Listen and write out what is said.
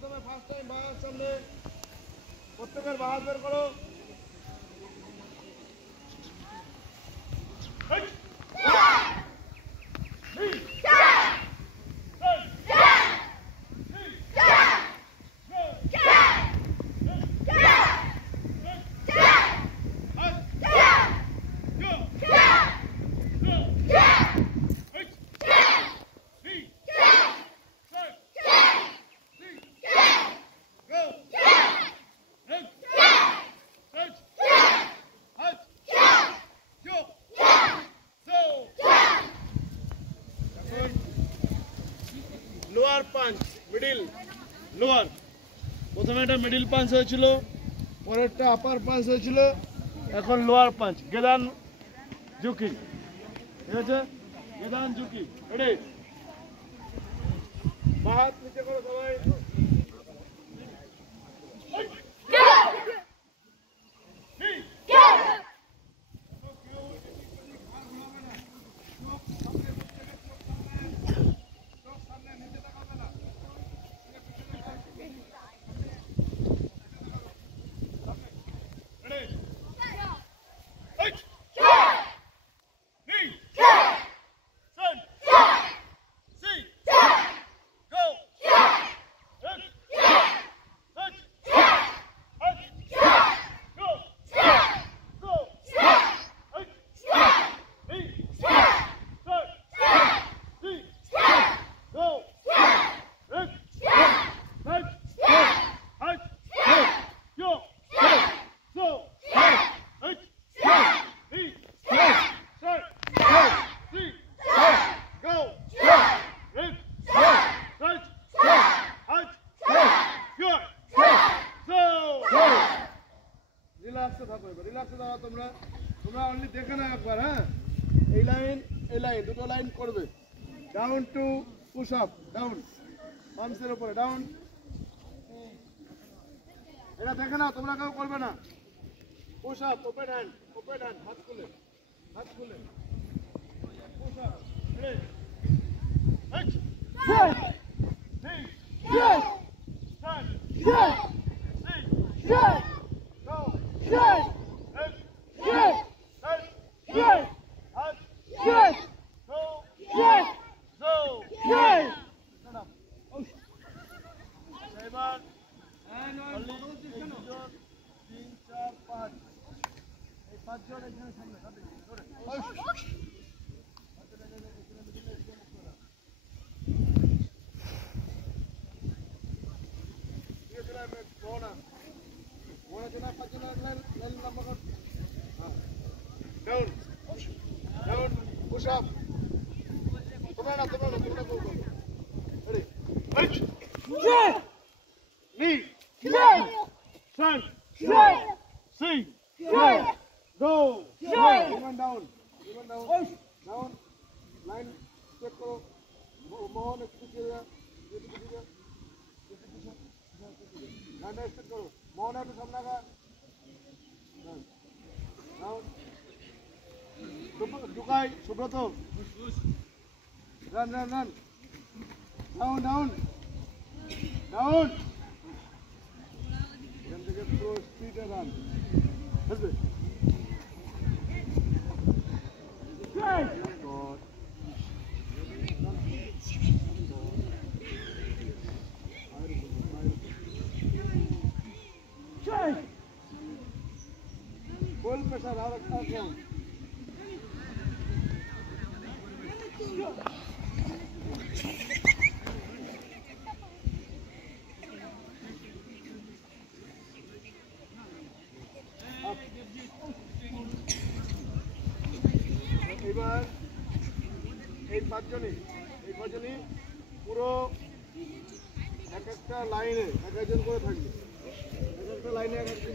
প্রথমে first time বাহার সামনে প্রত্যেকের বাহার বের করো। Lower punch, middle lower. প্রথমে এটা মিডিল পাঞ্চ হয়েছিল, পরেরটা আপার পাঞ্চ হয়েছিল, এখন লোয়ার পাঞ্চ। গেদান ঝুঁকি, ঠিক আছে? গেদান ঝুঁকি, রেডি? বাহাত নিচে করো সবাই। তোমরা অনলি দেখে না একবার, হ্যাঁ? এই লাইন দুটো লাইন করবে। Down to push up, down পাম্পসের উপরে ডাউন। এটা দেখে না, তোমরা কেউ করবে না। পুশ আপ, ওপেন হ্যান্ড, হাত খুলে push up, ready? Down, push up. Tommla na. Ready? Knee, front, swing, go. Even down. Down. Line step karo. Mohan ekটু পিছিয়ে যা। Line step karo. Mohan ekটু সামনে আগা। Down. Dukai, Subroto. Run. Down. Then they get through speed and run. Let's go. God. Full pressure, out of এবার এই পাঁচজনই পুরো এক একটা লাইনে এক একজন করে থাকবে। এক একটা লাইনে এক একজন